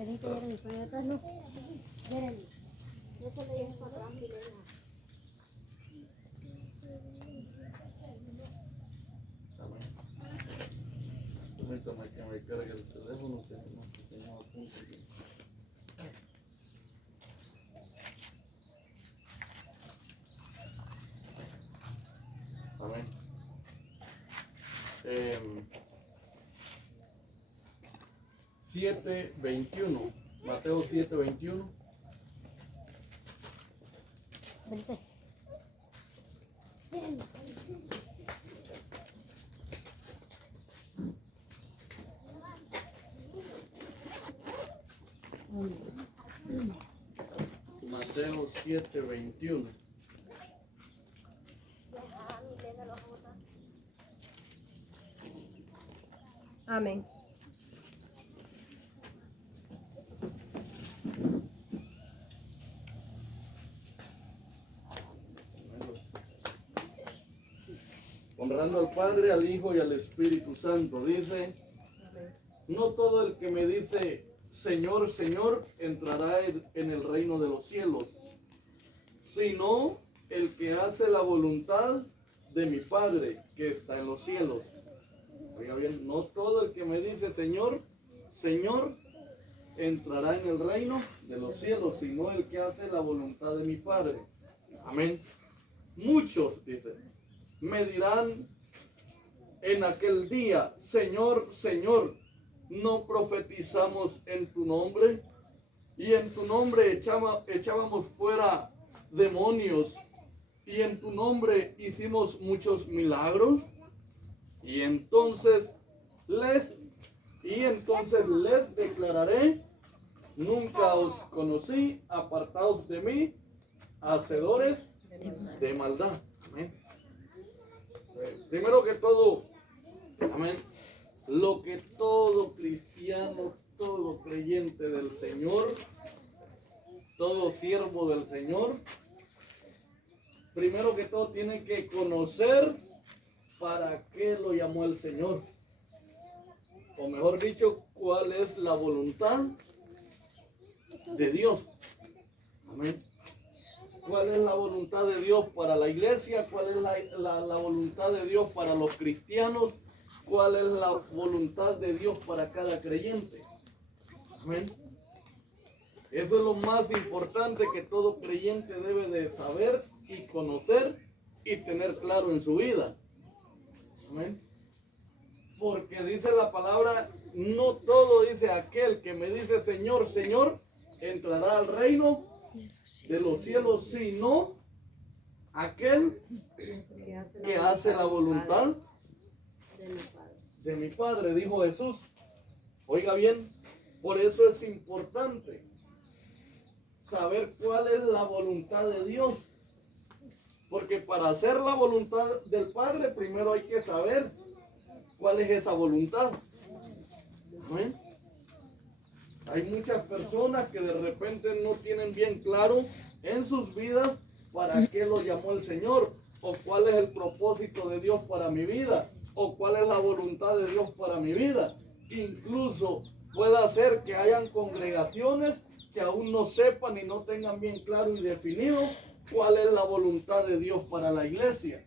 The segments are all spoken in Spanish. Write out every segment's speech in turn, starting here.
Venite, Jeremy, por detrás no. Jeremy, no se le dejes para atrás, Milena. Permítame que me cargue el teléfono, que no se me apunte aquí. Amén. 7:21, Mateo 7:21. Venite. Jeremy. Mateo 7:21. Amén. Honrando al Padre, al Hijo y al Espíritu Santo. Dice, no todo el que me dice Señor, Señor, entrará en el reino de los cielos, sino el que hace la voluntad de mi Padre que está en los cielos. Oiga bien, no todo el que me dice Señor, Señor, entrará en el reino de los cielos, sino el que hace la voluntad de mi Padre. Amén. Muchos, dice, me dirán en aquel día, Señor, Señor, ¿no profetizamos en tu nombre? Y en tu nombre echábamos fuera demonios, y en tu nombre hicimos muchos milagros. Y entonces les declararé, nunca os conocí, apartados de mí, hacedores de maldad. Amén. Primero que todo, amén, lo que todo cristiano, todo creyente del Señor, todo siervo del Señor, primero que todo tiene que conocer para qué lo llamó el Señor. O mejor dicho, cuál es la voluntad de Dios. Amén. ¿Cuál es la voluntad de Dios para la iglesia? ¿Cuál es la voluntad de Dios para los cristianos? ¿Cuál es la voluntad de Dios para cada creyente? Amén. Eso es lo más importante que todo creyente debe de saber y conocer y tener claro en su vida. Amén. Porque dice la palabra, no todo, dice, aquel que me dice Señor, Señor, entrará al reino de los cielos, sino aquel que hace la voluntad de mi Padre, dijo Jesús. Oiga bien, por eso es importante saber cuál es la voluntad de Dios. Porque para hacer la voluntad del Padre, primero hay que saber cuál es esa voluntad. ¿Amén? Hay muchas personas que de repente no tienen bien claro en sus vidas para qué lo llamó el Señor, o cuál es el propósito de Dios para mi vida, o cuál es la voluntad de Dios para mi vida. Incluso puede hacer que hayan congregaciones que aún no sepan y no tengan bien claro y definido cuál es la voluntad de Dios para la iglesia.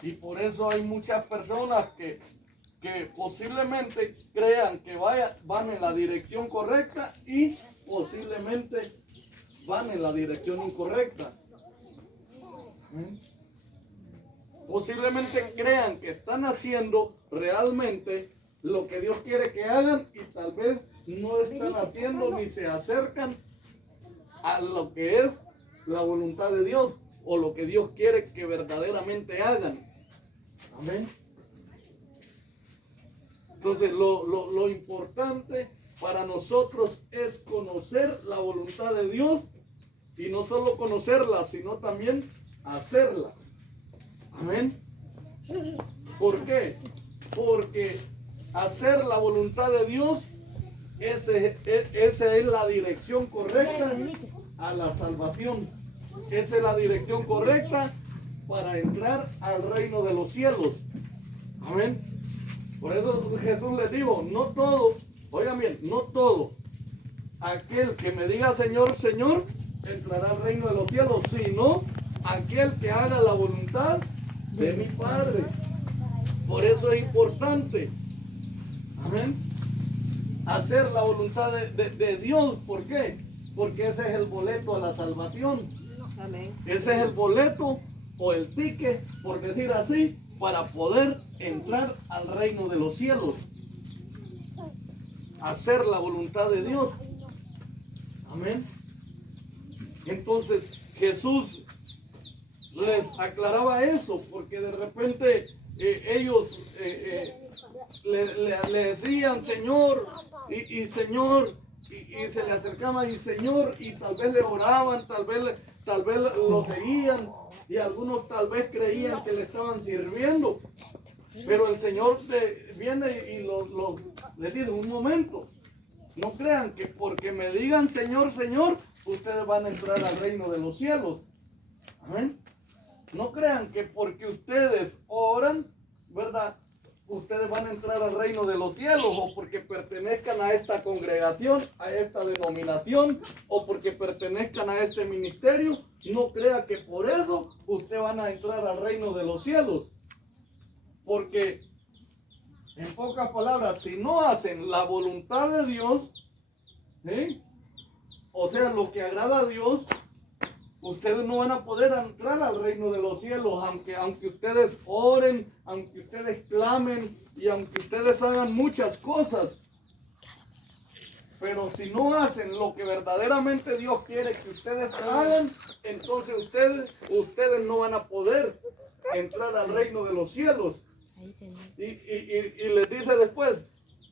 Y por eso hay muchas personas que posiblemente crean que van en la dirección correcta y posiblemente van en la dirección incorrecta. Posiblemente crean que están haciendo realmente lo que Dios quiere que hagan y tal vez no están haciendo ni se acercan a lo que es la voluntad de Dios o lo que Dios quiere que verdaderamente hagan. Amén. Entonces lo importante para nosotros es conocer la voluntad de Dios y no solo conocerla, sino también hacerla. Amén. ¿Por qué? Porque hacer la voluntad de Dios, esa es la dirección correcta a la salvación. Esa es la dirección correcta para entrar al reino de los cielos. Amén. Por eso Jesús les dijo, no todo Oigan bien, no todo aquel que me diga Señor, Señor, entrará al reino de los cielos, sino aquel que haga la voluntad de mi Padre. Por eso es importante, amén, hacer la voluntad de Dios. ¿Por qué? Porque ese es el boleto a la salvación. Amén. Ese es el boleto o el ticket, por decir así, para poder entrar al reino de los cielos. Hacer la voluntad de Dios. Amén. Entonces Jesús les aclaraba eso, porque de repente ellos le decían Señor y Señor, y se le acercaban y Señor, y tal vez le oraban, tal vez lo seguían, y algunos tal vez creían que le estaban sirviendo, pero el Señor viene y les dice: un momento, no crean que porque me digan Señor, Señor, ustedes van a entrar al reino de los cielos. Amén. No crean que porque ustedes oran, ¿verdad?, ustedes van a entrar al reino de los cielos, o porque pertenezcan a esta congregación, a esta denominación, o porque pertenezcan a este ministerio. No crea que por eso ustedes van a entrar al reino de los cielos. Porque, en pocas palabras, si no hacen la voluntad de Dios, o sea, lo que agrada a Dios, ustedes no van a poder entrar al reino de los cielos, aunque ustedes oren, aunque ustedes clamen y aunque ustedes hagan muchas cosas. Pero si no hacen lo que verdaderamente Dios quiere que ustedes hagan, entonces ustedes no van a poder entrar al reino de los cielos. Y les dice después,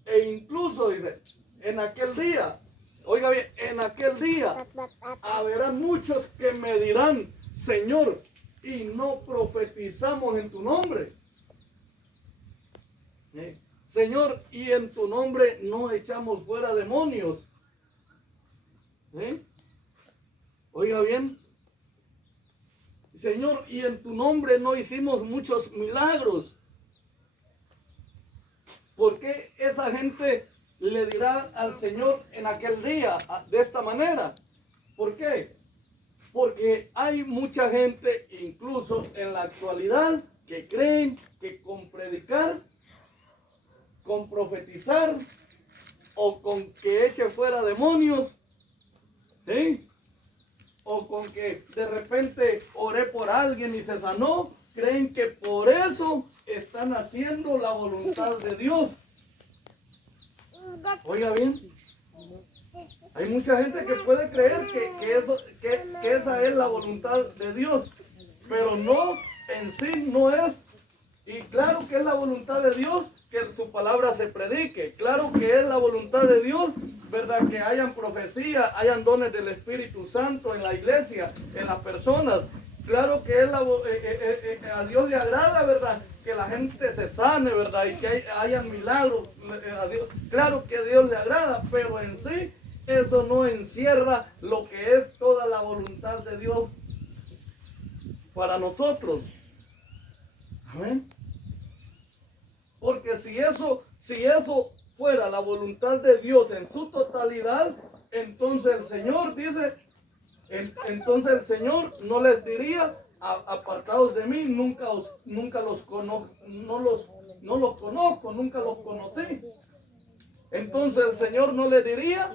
e incluso dice, en aquel día, oiga bien, en aquel día habrá muchos que me dirán, Señor, y no profetizamos en tu nombre. Señor, y en tu nombre no echamos fuera demonios. Oiga bien, Señor, y en tu nombre no hicimos muchos milagros. ¿Por qué esa gente le dirá al Señor en aquel día de esta manera? ¿Por qué? Porque hay mucha gente, incluso en la actualidad, que creen que con predicar, con profetizar o con que eche fuera demonios, o con que de repente oré por alguien y se sanó, creen que por eso están haciendo la voluntad de Dios. Oiga bien, hay mucha gente que puede creer que esa es la voluntad de Dios, pero no, en sí no es. Y claro que es la voluntad de Dios que su palabra se predique. Claro que es la voluntad de Dios, ¿verdad?, que hayan profecía, hayan dones del Espíritu Santo en la iglesia, en las personas. Claro que a Dios le agrada, ¿verdad?, que la gente se sane, ¿verdad?, y que hayan milagros. A Dios. Claro que a Dios le agrada, pero en sí eso no encierra lo que es toda la voluntad de Dios para nosotros. Amén. Porque si eso fuera la voluntad de Dios en su totalidad, entonces el Señor dice, entonces el Señor no les diría, apartados de mí, nunca los conozco, no los conozco, nunca los conocí. Entonces el Señor no les diría,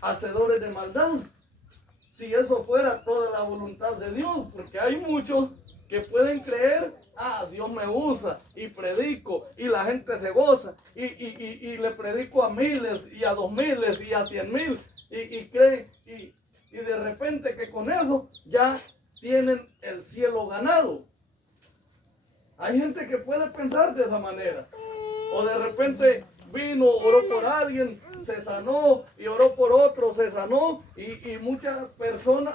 hacedores de maldad. Si eso fuera toda la voluntad de Dios, porque hay muchos que pueden creer, Dios me usa y predico y la gente se goza y le predico a miles y a 2000 y a 100,000 y creen y de repente que con eso ya tienen el cielo ganado. Hay gente que puede pensar de esa manera, o de repente vino, oró por alguien, se sanó, y oró por otro, se sanó, y muchas personas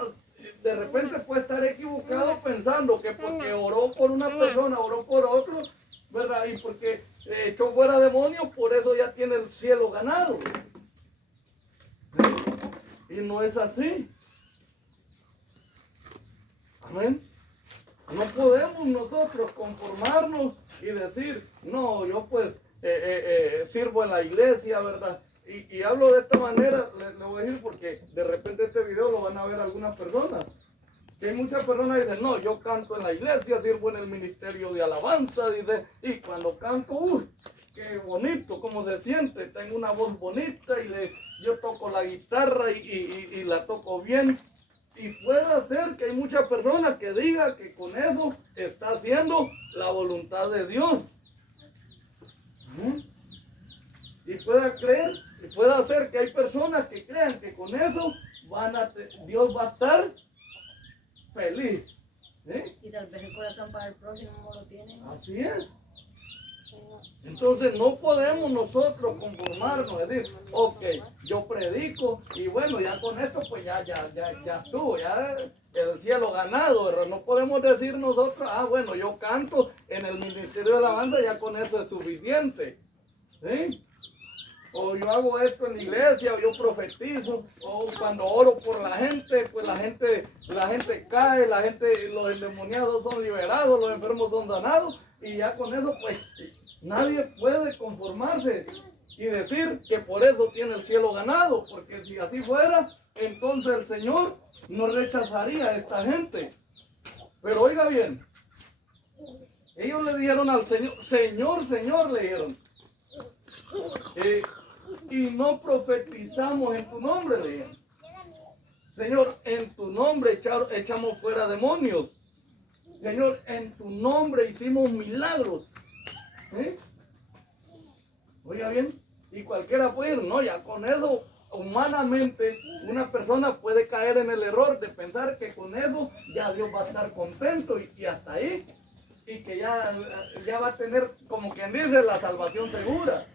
de repente puede estar equivocado pensando que porque oró por una persona, oró por otro, ¿verdad?, y porque echó fuera demonios, por eso ya tiene el cielo ganado. Y no es así. Amén. No podemos nosotros conformarnos y decir, no, yo pues sirvo en la iglesia, ¿verdad? Y hablo de esta manera, le voy a decir porque de repente este video lo van a ver algunas personas. Que hay muchas personas que dicen, no, yo canto en la iglesia, sirvo en el ministerio de alabanza, dice, y cuando canto, uy, qué bonito, cómo se siente, tengo una voz bonita y yo toco la guitarra y la toco bien. Y puede ser que hay muchas personas que digan que con eso está haciendo la voluntad de Dios. Y pueda creer, y puede hacer que hay personas que crean que con eso Dios va a estar feliz. Y tal vez el corazón para el prójimo no lo tiene. Así es. Entonces no podemos nosotros conformarnos, decir, ok, yo predico y bueno, ya con esto pues ya estuvo, ya el cielo ganado, ¿verdad? No podemos decir nosotros, bueno, yo canto en el ministerio de alabanza, ya con eso es suficiente, ¿sí? O yo hago esto en la iglesia, o yo profetizo, o cuando oro por la gente, pues la gente cae, los endemoniados son liberados, los enfermos son sanados, y ya con eso pues nadie puede conformarse y decir que por eso tiene el cielo ganado, porque si así fuera, entonces el Señor no rechazaría a esta gente. Pero oiga bien, ellos le dijeron al Señor, Señor, Señor, le dijeron, y no profetizamos en tu nombre, le dijeron. Señor, en tu nombre echamos fuera demonios. Señor, en tu nombre hicimos milagros. Oiga bien, y cualquiera puede ir, no, ya con eso, humanamente, una persona puede caer en el error de pensar que con eso ya Dios va a estar contento y hasta ahí, y que ya va a tener, como quien dice, la salvación segura.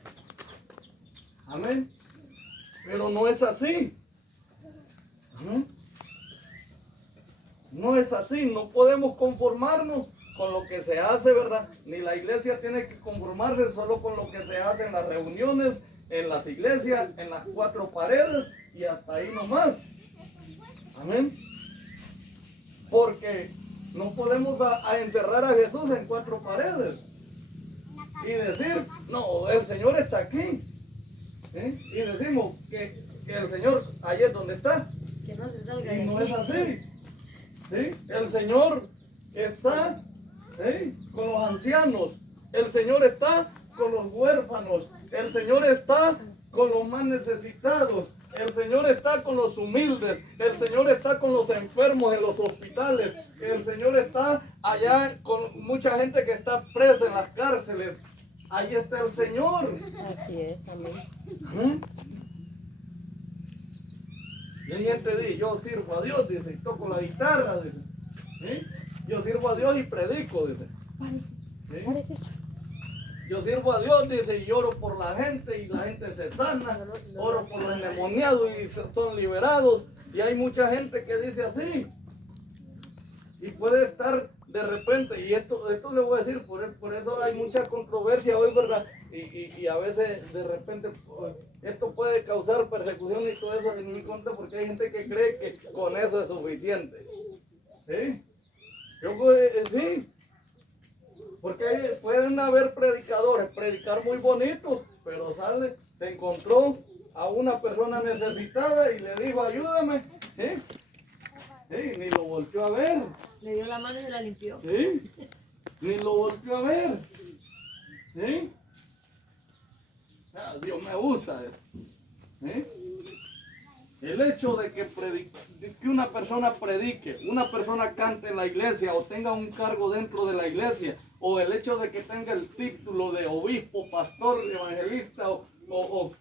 Amén. Pero no es así. Amén. No es así, no podemos conformarnos con lo que se hace, ¿verdad? Ni la iglesia tiene que conformarse solo con lo que se hace en las reuniones, en las iglesias, en las cuatro paredes y hasta ahí nomás. Amén. Porque no podemos encerrar a Jesús en cuatro paredes y decir, no, el Señor está aquí. Y decimos que el Señor ahí es donde está. Que no se salga y de no aquí. es así. El Señor está con los ancianos, el Señor está con los huérfanos, el Señor está con los más necesitados, el Señor está con los humildes, el Señor está con los enfermos en los hospitales, el Señor está allá con mucha gente que está presa en las cárceles. Ahí está el Señor. Así es, amén. ¿Mm? Y hay gente dice, yo sirvo a Dios, dice, y toco la guitarra, dice. Yo sirvo a Dios y predico, dice. Yo sirvo a Dios, dice, y oro por la gente y la gente se sana, oro por los endemoniados y son liberados. Y hay mucha gente que dice así. Y puede estar de repente, y esto le voy a decir, por eso hay mucha controversia hoy, ¿verdad? Y a veces de repente esto puede causar persecución y todo eso en mi contra, porque hay gente que cree que con eso es suficiente. ¿Sí? Sí. Porque pueden haber predicadores, predicar muy bonitos, pero se encontró a una persona necesitada y le dijo, ayúdame. Ni lo volteó a ver. Le dio la mano y se la limpió. Ni lo volteó a ver. Dios me usa. El hecho de que una persona predique, una persona cante en la iglesia o tenga un cargo dentro de la iglesia, o el hecho de que tenga el título de obispo, pastor, evangelista o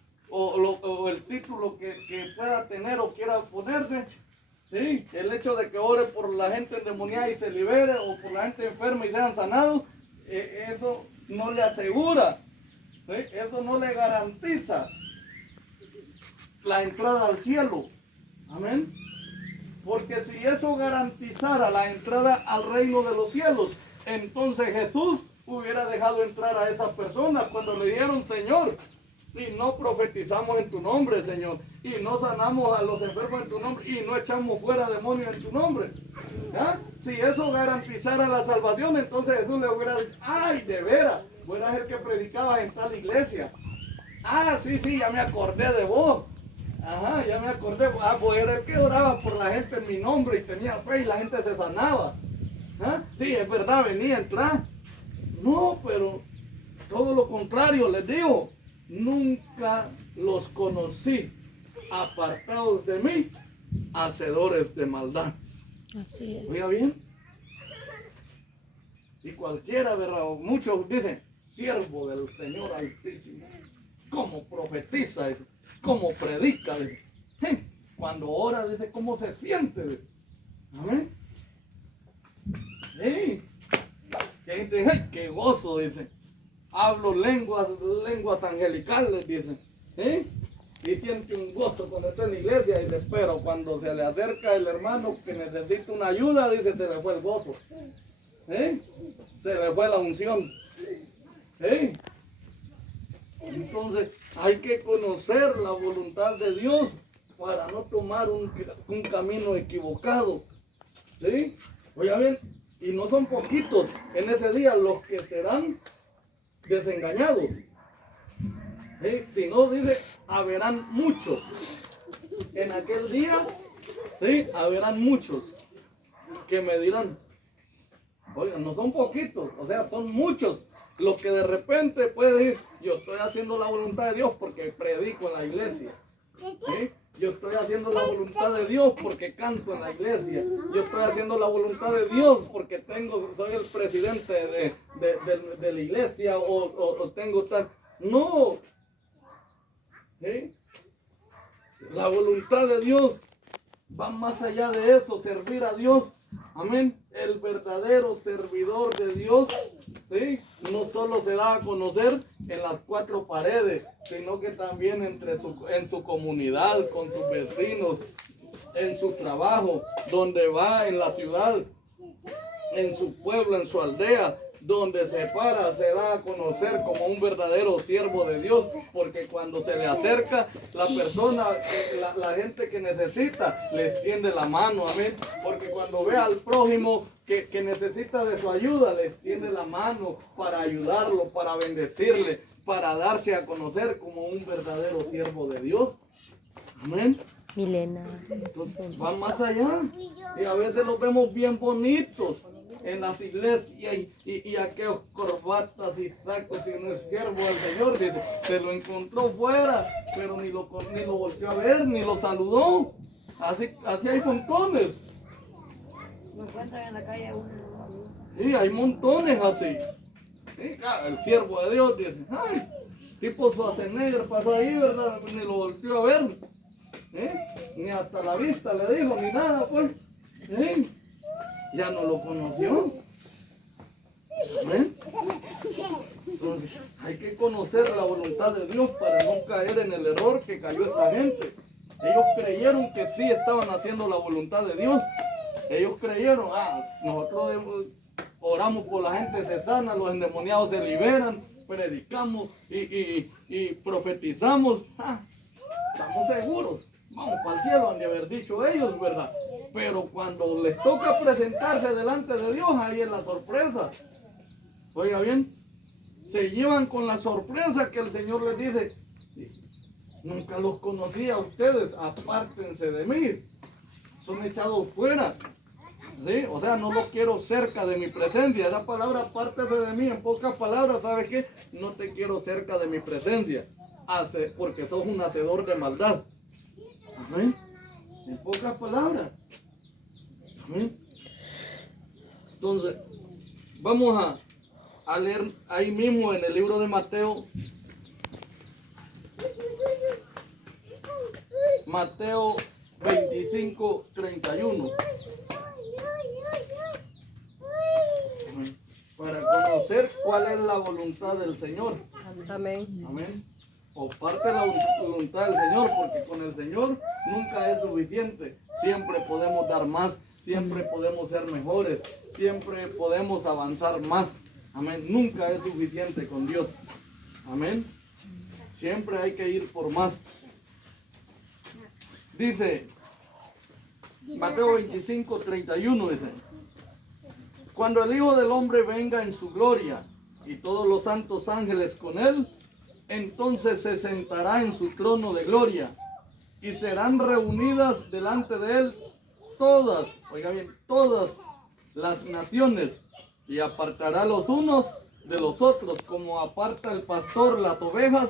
el título que pueda tener o quiera ponerse, el hecho de que ore por la gente endemoniada y se libere, o por la gente enferma y sean sanados, eso no le asegura, eso no le garantiza la entrada al cielo. Amén. Porque si eso garantizara la entrada al reino de los cielos, entonces Jesús hubiera dejado entrar a esas personas cuando le dijeron, Señor, y no profetizamos en tu nombre, Señor, y no sanamos a los enfermos en tu nombre, y no echamos fuera demonios en tu nombre. ¿Ya? Si eso garantizara la salvación, entonces Jesús le hubiera dicho, ay, de veras, vos eras el que predicaba en tal iglesia. Ah, sí, sí, ya me acordé de vos. Ajá, ya me acordé. Ah, vos eras el que oraba por la gente en mi nombre y tenía fe y la gente se sanaba. ¿Ah? Sí, es verdad, venía a entrar. No, pero todo lo contrario, les digo, nunca los conocí, apartados de mí, hacedores de maldad. Así es. Oiga bien. Y cualquiera, ¿verdad? Muchos dicen, siervo del Señor Altísimo. ¿Cómo profetiza? Dice, ¿cómo predica? Dice. Cuando ora, dice, ¿cómo se siente? Dice. Amén. Sí. Que hay gente dice, ¡ay, qué gozo! Dice. Hablo lenguas angelicales, dice. Y siente un gozo cuando está en la iglesia, dice, pero cuando se le acerca el hermano que necesita una ayuda, dice, se le fue el gozo. Se le fue la unción. Entonces hay que conocer la voluntad de Dios para no tomar un camino equivocado. ¿Sí? Oiga bien, y no son poquitos en ese día los que serán desengañados. Si no, dice, haberán muchos. En aquel día, ¿sí? Haberán muchos que me dirán, oigan, no son poquitos, o sea, son muchos los que de repente pueden decir, yo estoy haciendo la voluntad de Dios porque predico en la iglesia. ¿Sí? Yo estoy haciendo la voluntad de Dios porque canto en la iglesia. Yo estoy haciendo la voluntad de Dios porque soy el presidente de la iglesia o tengo tal. No. ¿Sí? La voluntad de Dios va más allá de eso, servir a Dios. Amén. El verdadero servidor de Dios, ¿sí? No solo se da a conocer en las cuatro paredes, sino que también en su comunidad, con sus vecinos, en su trabajo, donde va en la ciudad, en su pueblo, en su aldea, donde se para, se da a conocer como un verdadero siervo de Dios, porque cuando se le acerca la persona, la gente que necesita, le extiende la mano, amén, porque cuando ve al prójimo que necesita de su ayuda, le extiende la mano para ayudarlo, para bendecirle, para darse a conocer como un verdadero siervo de Dios, amén. Milena. Entonces, van más allá, y a veces los vemos bien bonitos en las iglesias y aquellos corbatas y sacos y no es siervo del Señor, dice, se lo encontró fuera, pero ni lo volvió a ver, ni lo saludó. Así hay montones. Lo encuentran en la calle uno. Sí, hay montones así. Sí, claro, el siervo de Dios dice, ay, tipo Schwarzenegger pasó ahí, ¿verdad? Ni lo volvió a ver. Ni hasta la vista le dijo, ni nada, pues. Ya no lo conoció. ¿Amén? Entonces, hay que conocer la voluntad de Dios para no caer en el error que cayó esta gente. Ellos creyeron que sí estaban haciendo la voluntad de Dios. Ellos creyeron, nosotros oramos por la gente, se sana, los endemoniados se liberan, predicamos y profetizamos. Estamos seguros. Vamos para el cielo, han de haber dicho ellos, ¿verdad? Pero cuando les toca presentarse delante de Dios, ahí es la sorpresa. Oiga bien, se llevan con la sorpresa que el Señor les dice, nunca los conocí a ustedes, apártense de mí, son echados fuera. ¿Sí? O sea, no los quiero cerca de mi presencia. Esa palabra, apártese de mí, en pocas palabras, ¿sabes qué? No te quiero cerca de mi presencia, porque sos un hacedor de maldad. Amén. En pocas palabras. Amén. Entonces, vamos a leer ahí mismo en el libro de Mateo. Mateo 25, 31. Para conocer cuál es la voluntad del Señor. Amén. Amén. O parte de la voluntad del Señor, porque con el Señor nunca es suficiente. Siempre podemos dar más, siempre podemos ser mejores, siempre podemos avanzar más. Amén. Nunca es suficiente con Dios. Amén. Siempre hay que ir por más. Dice Mateo 25, 31, dice: cuando el Hijo del Hombre venga en su gloria y todos los santos ángeles con él, entonces se sentará en su trono de gloria y serán reunidas delante de él todas, oiga bien, todas las naciones, y apartará los unos de los otros, como aparta el pastor las ovejas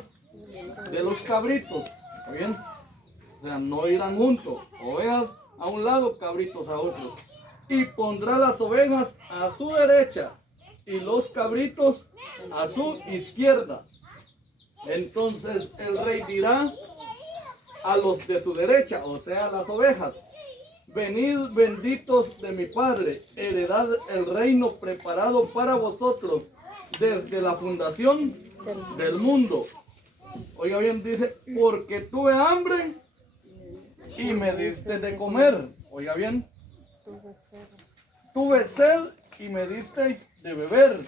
de los cabritos. ¿Está bien? O sea, no irán juntos, ovejas a un lado, cabritos a otro. Y pondrá las ovejas a su derecha y los cabritos a su izquierda. Entonces el rey dirá a los de su derecha, o sea, las ovejas: venid benditos de mi Padre, heredad el reino preparado para vosotros desde la fundación del mundo. Oiga bien, dice, porque tuve hambre y me diste de comer. Oiga bien, tuve sed y me disteis de beber.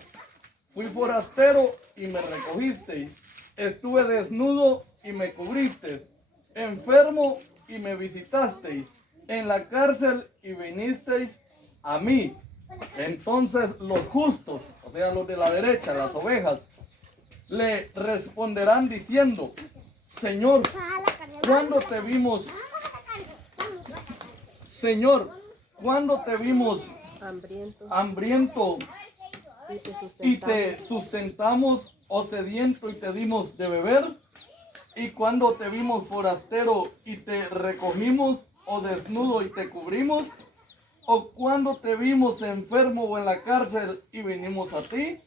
Fui forastero y me recogisteis. Estuve desnudo y me cubristeis. Enfermo y me visitasteis. En la cárcel y vinisteis a mí. Entonces los justos, o sea, los de la derecha, las ovejas, le responderán diciendo: Señor, ¿cuándo te vimos? Señor, ¿cuándo te vimos hambriento y te sustentamos, o sediento y te dimos de beber? ¿Y cuándo te vimos forastero y te recogimos, o desnudo y te cubrimos? ¿O cuándo te vimos enfermo o en la cárcel y vinimos a ti?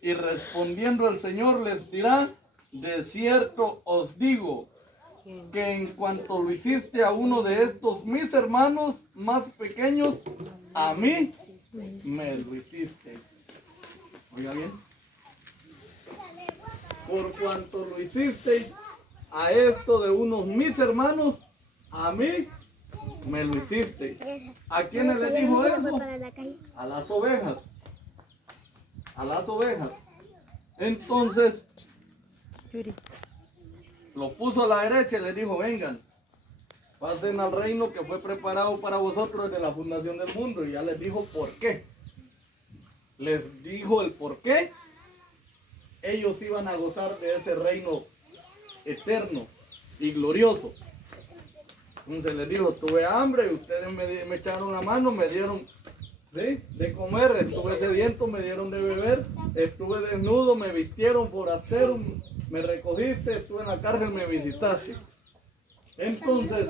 Y respondiendo el Señor les dirá: de cierto os digo que en cuanto lo hiciste a uno de estos mis hermanos más pequeños, a mí me lo hiciste. Oiga bien, por cuanto lo hiciste a esto de unos mis hermanos, a mí me lo hiciste. ¿A quiénes le dijo eso? A las ovejas. A las ovejas. Entonces lo puso a la derecha y le dijo: vengan, pasen al reino que fue preparado para vosotros desde la fundación del mundo. Y ya les dijo por qué. Les dijo el por qué ellos iban a gozar de ese reino eterno y glorioso. Entonces les dijo: tuve hambre y ustedes me echaron la mano, me dieron, ¿sí?, de comer. Estuve sediento, me dieron de beber. Estuve desnudo, me vistieron. Forastero, me recogiste. Estuve en la cárcel, me visitaste. Entonces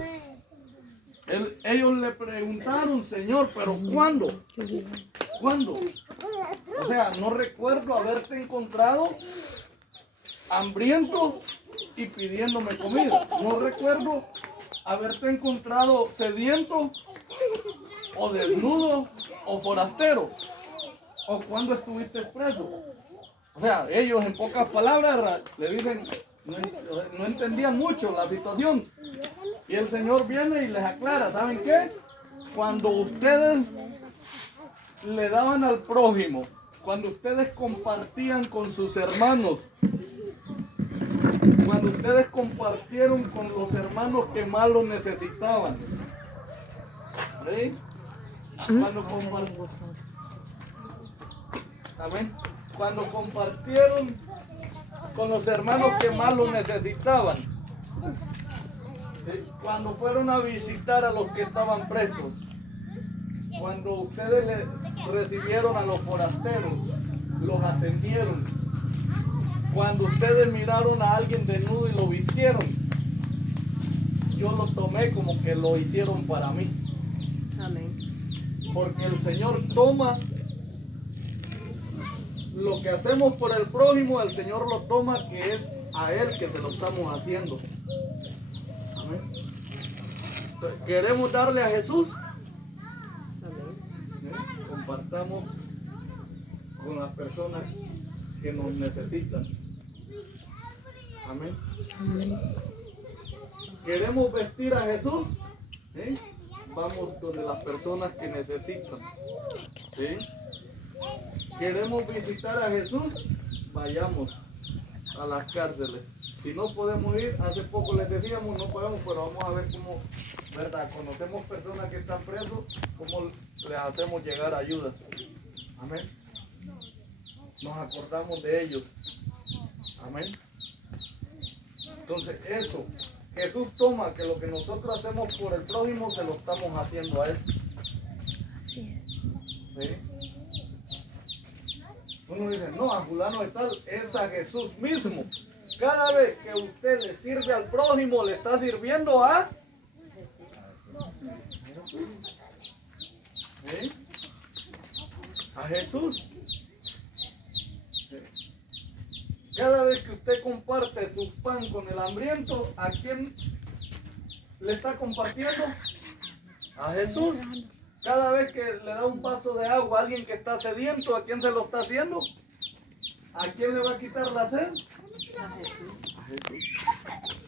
ellos le preguntaron: Señor, ¿pero cuándo? ¿Cuándo? O sea, no recuerdo haberte encontrado hambriento y pidiéndome comida. No recuerdo haberte encontrado sediento, o desnudo, o forastero, o cuando estuviste preso. O sea, ellos en pocas palabras le dicen, no entendían mucho la situación. Y el Señor viene y les aclara: ¿saben qué? Cuando ustedes le daban al prójimo, cuando ustedes compartían con sus hermanos, cuando ustedes compartieron con los hermanos que más lo necesitaban, ¿sí? Cuando compartieron con los hermanos que más lo necesitaban, ¿sí? Cuando fueron a visitar a los que estaban presos, cuando ustedes recibieron a los forasteros, los atendieron, cuando ustedes miraron a alguien desnudo y lo vistieron, yo lo tomé como que lo hicieron para mí. Amén. Porque el Señor toma lo que hacemos por el prójimo, el Señor lo toma que es a Él que se lo estamos haciendo. Amén. Entonces, ¿queremos darle a Jesús? Compartamos con las personas que nos necesitan. Amén. Amén. ¿Queremos vestir a Jesús? ¿Sí? Vamos donde las personas que necesitan. ¿Sí? ¿Queremos visitar a Jesús? Vayamos a las cárceles. Si no podemos ir, hace poco les decíamos, no podemos, pero vamos a ver cómo, ¿verdad? Conocemos personas que están presos, cómo les hacemos llegar ayuda. Amén. nos acordamos de ellos. Amén. Entonces eso, Jesús toma que lo que nosotros hacemos por el prójimo se lo estamos haciendo a Él. Así es. ¿Sí? Uno dice, no, a fulano de tal, es a Jesús mismo. Cada vez que usted le sirve al prójimo, le está sirviendo a ¿sí? A Jesús. ¿Sí? Cada vez que usted comparte su pan con el hambriento, ¿a quién le está compartiendo? A Jesús. Cada vez que le da un vaso de agua a alguien que está sediento, ¿a quién se lo está haciendo? ¿A quién le va a quitar la sed? A Jesús. A Jesús.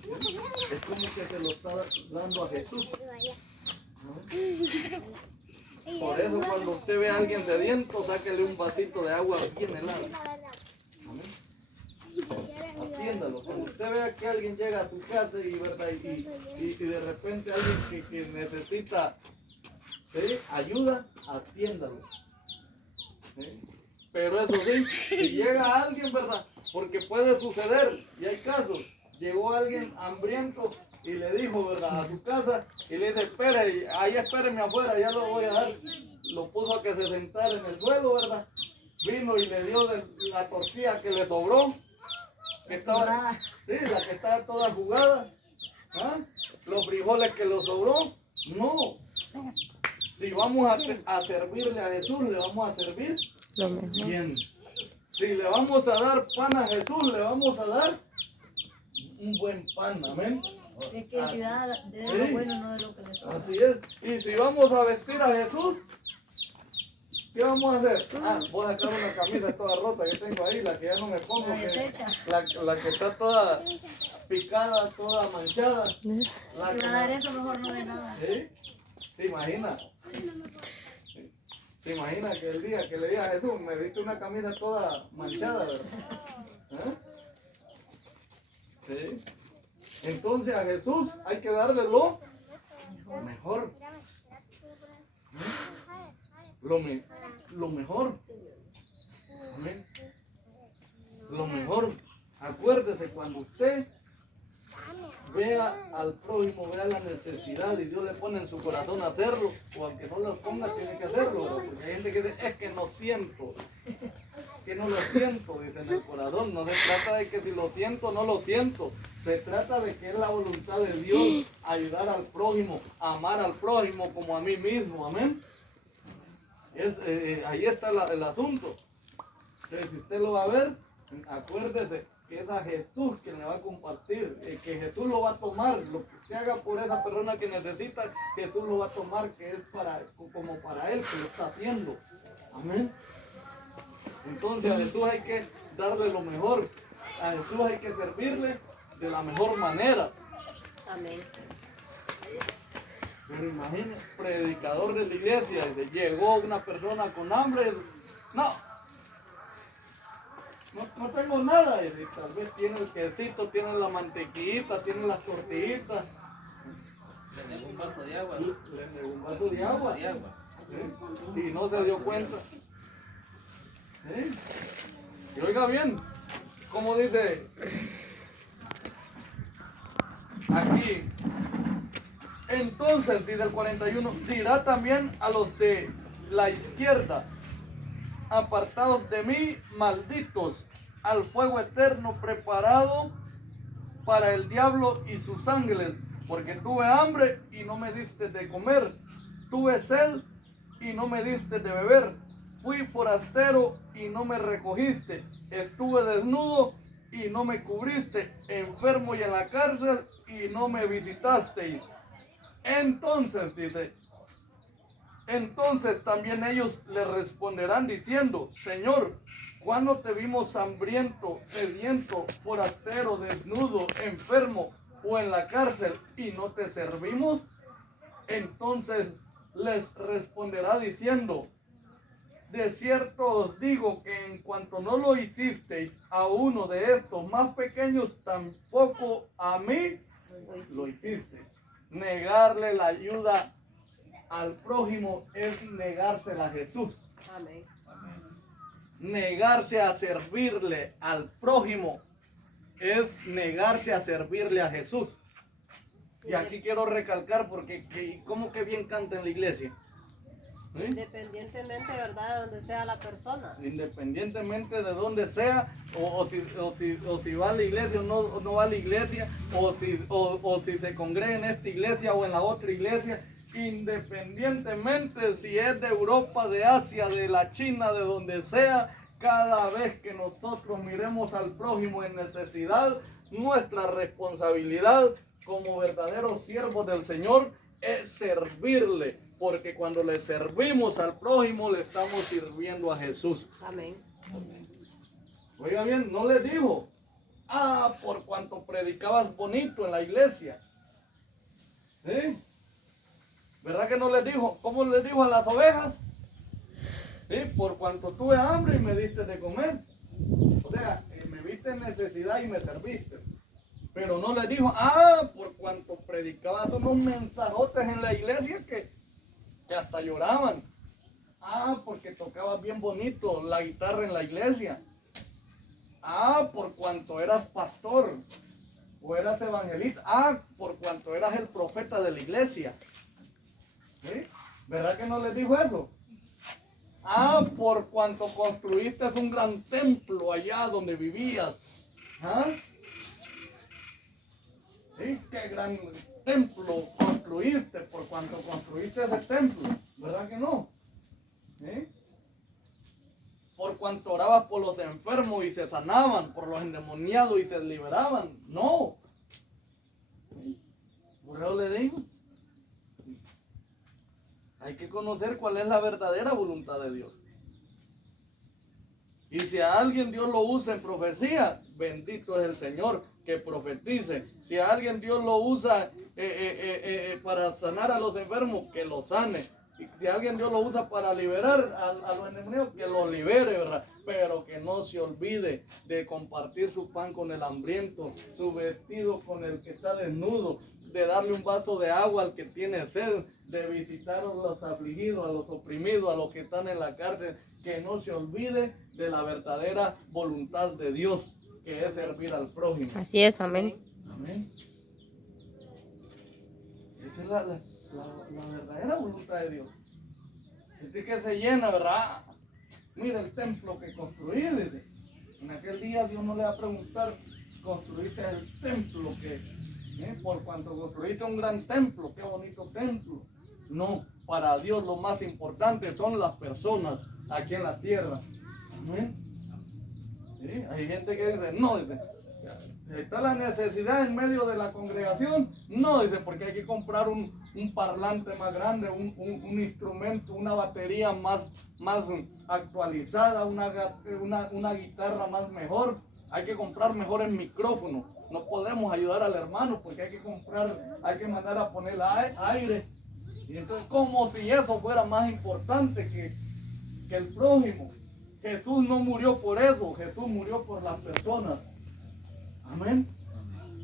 ¿Sí? Es como que se lo está dando a Jesús. ¿No? Por eso cuando usted ve a alguien sediento, sáquele un vasito de agua bien helado. Amén. Atiéndalo. Cuando usted vea que alguien llega a su casa y de repente alguien que necesita, ¿sí?, ayuda, atiéndalo. ¿Sí? Pero eso sí, si llega alguien, ¿verdad? Porque puede suceder, y hay casos, llegó alguien hambriento y le dijo, ¿verdad?, a su casa, y le dice, espere, ahí espéreme afuera, ya lo voy a dar. Lo puso a que se sentara en el suelo, ¿verdad? Vino y le dio de la tortilla que le sobró, que estaba, sí, la que estaba toda jugada, ¿ah? Los frijoles que le sobró. No, si vamos a servirle a Jesús, le vamos a servir Lo mejor. bien. Si le vamos a dar pan a Jesús, le vamos a dar un buen pan, amén. Es que si da de Sí. lo bueno, no de lo que le sobra. Así es. Y si vamos a vestir a Jesús, ¿qué vamos a hacer? Voy a sacar una camisa toda rota que tengo ahí, la que ya no me pongo, La desecha. la que está toda picada, toda manchada. La Si que va a dar eso, mejor no de nada. ¿Sí? ¿Se imagina? ¿Se imagina que el día que le diga a Jesús, me diste una camisa toda manchada, verdad? ¿Sí? Entonces a Jesús hay que darle lo mejor. Lo mejor. Amén. Lo mejor. Acuérdese, cuando usted vea al prójimo, vea la necesidad y Dios le pone en su corazón hacerlo, o aunque no lo ponga, tiene que hacerlo. Porque hay gente que dice, es que no siento. Que no lo siento, dice en el corazón. No se trata de que si lo siento, no lo siento. Se trata de que es la voluntad de Dios ayudar al prójimo, amar al prójimo como a mí mismo. Amén. Ahí está el asunto. Entonces, si usted lo va a ver, acuérdese que es a Jesús quien le va a compartir, que Jesús lo va a tomar. Lo que usted haga por esa persona que necesita, Jesús lo va a tomar, que es como para él que lo está haciendo. Amén. Entonces a Jesús hay que darle lo mejor. A Jesús hay que servirle de la mejor manera. Amén. Pero imagínese, predicador de la iglesia, llegó una persona con hambre, no tengo nada, y tal vez tiene el quesito, tiene la mantequillita, tiene las tortillitas. Le negó un vaso de agua. Le negó un vaso de agua. ¿Sí? Y no se dio cuenta. ¿Sí? Y oiga bien, como dice aquí, entonces, dice el 41, dirá también a los de la izquierda, apartados de mí, malditos, al fuego eterno preparado para el diablo y sus ángeles, porque tuve hambre y no me diste de comer, tuve sed y no me diste de beber, fui forastero y no me recogiste, estuve desnudo y no me cubriste, enfermo y en la cárcel y no me visitasteis. Entonces, dice, entonces también ellos le responderán diciendo, Señor, ¿cuándo te vimos hambriento, sediento, forastero, desnudo, enfermo o en la cárcel y no te servimos? Entonces les responderá diciendo, de cierto os digo que en cuanto no lo hicisteis a uno de estos más pequeños, tampoco a mí lo hiciste. Negarle la ayuda al prójimo es negársela a Jesús. Amén. negarse a servirle al prójimo es negarse a servirle a Jesús. Y aquí quiero recalcar porque como que bien canta en la iglesia. ¿Sí? Independientemente, ¿verdad?, de donde sea la persona. Independientemente de donde sea, o si va a la iglesia o no va a la iglesia, o si se congrega en esta iglesia o en la otra iglesia, independientemente si es de Europa, de Asia, de la China, de donde sea, cada vez que nosotros miremos al prójimo en necesidad, nuestra responsabilidad como verdaderos siervos del Señor es servirle, porque cuando le servimos al prójimo le estamos sirviendo a Jesús. Amén. Oiga bien, no les dijo, por cuanto predicabas bonito en la iglesia. ¿Sí? ¿Verdad que no les dijo? ¿Cómo les dijo a las ovejas? ¿Sí? Por cuanto tuve hambre y me diste de comer. O sea, me viste en necesidad y me serviste. Pero no les dijo, por cuanto predicabas unos mensajotes en la iglesia que hasta lloraban. Porque tocabas bien bonito la guitarra en la iglesia. Por cuanto eras pastor o eras evangelista. Por cuanto eras el profeta de la iglesia. ¿Sí? ¿Verdad que no les dijo eso? Por cuanto construiste un gran templo allá donde vivías. ¿Sí? Qué gran templo construiste, por cuanto construiste ese templo. ¿Verdad que no? ¿Sí? Por cuanto orabas por los enfermos y se sanaban, por los endemoniados y se liberaban. No. ¿Sí? Por eso le digo. Hay que conocer cuál es la verdadera voluntad de Dios. Y si a alguien Dios lo usa en profecía, bendito es el Señor que profetice. Si a alguien Dios lo usa para sanar a los enfermos, que los sane. Y si a alguien Dios lo usa para liberar a los endemoniados, que los libere, ¿verdad? Pero que no se olvide de compartir su pan con el hambriento, su vestido con el que está desnudo, de darle un vaso de agua al que tiene sed, de visitar a los afligidos, a los oprimidos, a los que están en la cárcel, que no se olvide de la verdadera voluntad de Dios, que es servir al prójimo. Así es, amén. Amén. Esa es la verdadera voluntad de Dios. Así que se llena, ¿verdad? Mira el templo que construí, dice. En aquel día Dios no le va a preguntar, construiste el templo que... por cuanto construiste un gran templo, qué bonito templo. No, para Dios lo más importante son las personas aquí en la tierra. ¿Sí? ¿Sí? Hay gente que dice, no, dice, está la necesidad en medio de la congregación. No, dice, porque hay que comprar un parlante más grande, un instrumento, una batería más actualizada, una guitarra más mejor. Hay que comprar mejores micrófonos. No podemos ayudar al hermano porque hay que mandar a poner aire. Y entonces, como si eso fuera más importante que el prójimo. Jesús no murió por eso, Jesús murió por las personas. Amén.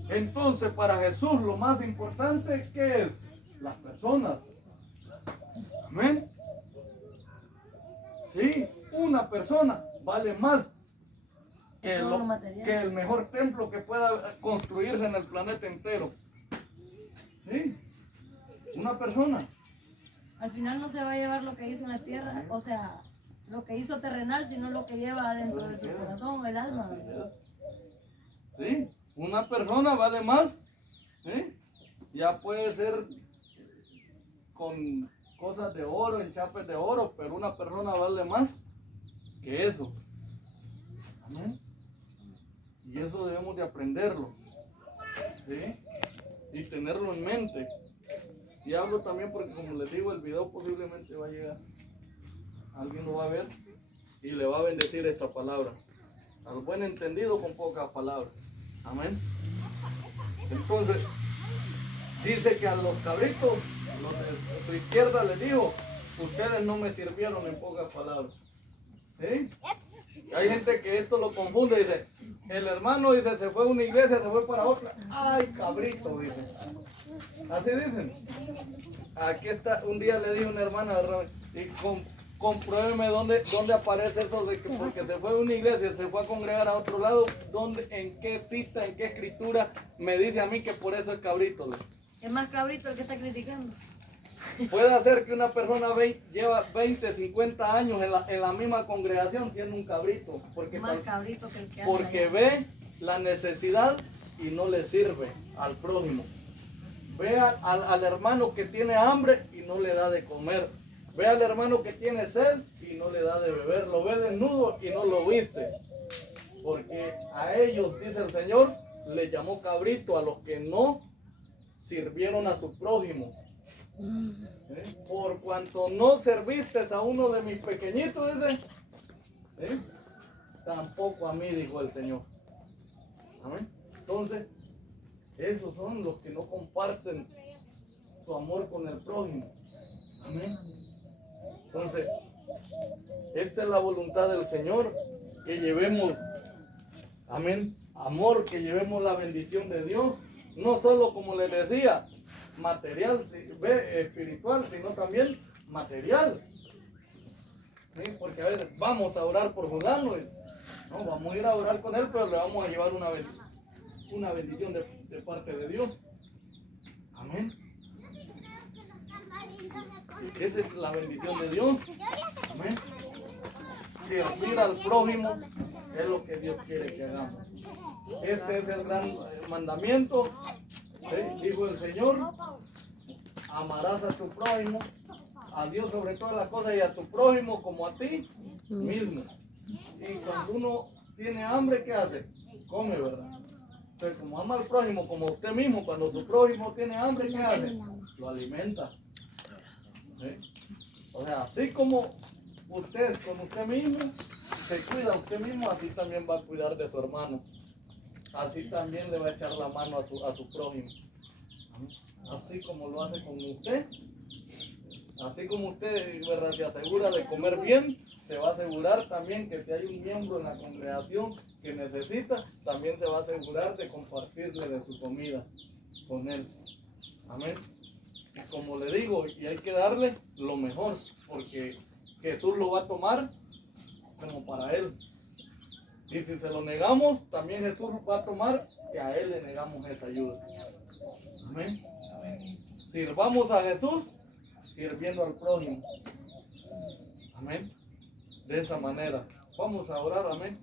Entonces, para Jesús lo más importante, ¿qué es? Las personas. Amén. Sí, una persona vale más que el mejor templo que pueda construirse en el planeta entero. ¿Sí? Una persona. Al final no se va a llevar lo que hizo en la tierra, o sea, lo que hizo terrenal, sino lo que lleva dentro de su corazón, el alma. ¿Sí? Una persona vale más. ¿Sí? Ya puede ser con cosas de oro, enchapes de oro, pero una persona vale más que eso. Amén. Y eso debemos de aprenderlo. ¿Sí? Y tenerlo en mente. Y hablo también porque, como les digo, el video posiblemente va a llegar. Alguien lo va a ver y le va a bendecir esta palabra. Al buen entendido con pocas palabras. Amén. Entonces, dice que a los cabritos, los de su izquierda les dijo, ustedes no me sirvieron en pocas palabras. ¿Sí? Hay gente que esto lo confunde, dice, el hermano dice, se fue a una iglesia, se fue para otra. Ay, cabrito, dice. Así dicen. Aquí está, un día le dijo una hermana, compruébeme dónde aparece eso de que porque se fue a una iglesia, se fue a congregar a otro lado, en qué cita, en qué escritura me dice a mí que por eso es cabrito. Es más cabrito el que está criticando. Puede ser que una persona lleva 20, 50 años en la misma congregación siendo un cabrito, Más cabrito que el que anda porque allá. ve la necesidad y no le sirve al prójimo. Ve al hermano que tiene hambre y no le da de comer. Ve al hermano que tiene sed y no le da de beber. Lo ve desnudo y no lo viste. Porque a ellos, dice el Señor, le llamó cabrito a los que no sirvieron a su prójimo. Por cuanto no serviste a uno de mis pequeñitos, dice, tampoco a mí, dijo el Señor. Amén. Entonces, esos son los que no comparten su amor con el prójimo. Amén. Entonces, esta es la voluntad del Señor, que llevemos, amén, amor, que llevemos la bendición de Dios, no solo como les decía, material, espiritual, sino también material. ¿Sí? Porque a veces vamos a orar por fulano, no, vamos a ir a orar con él, pero le vamos a llevar una bendición de parte de Dios. Amén. Esa es la bendición de Dios. Amén. Servir al prójimo es lo que Dios quiere que hagamos. Este es el gran mandamiento. Dijo el Señor: amarás a tu prójimo, a Dios sobre todas las cosas, y a tu prójimo como a ti mismo. Y cuando uno tiene hambre, ¿qué hace? Come, ¿verdad? Entonces, como ama al prójimo como a usted mismo, cuando su prójimo tiene hambre, ¿qué hace? Lo alimenta. ¿Sí? O sea, así como usted con usted mismo se cuida a usted mismo, así también va a cuidar de su hermano. Así también le va a echar la mano a su prójimo. Así como lo hace con usted, así como usted, ¿verdad?, se asegura de comer bien, se va a asegurar también que si hay un miembro en la congregación que necesita, también se va a asegurar de compartirle de su comida con él. Amén. Y como le digo, y hay que darle lo mejor, porque Jesús lo va a tomar como para él. Y si se lo negamos, también Jesús va a tomar que a él le negamos esa ayuda. Amén. Sirvamos a Jesús sirviendo al prójimo. Amén. De esa manera. Vamos a orar, amén.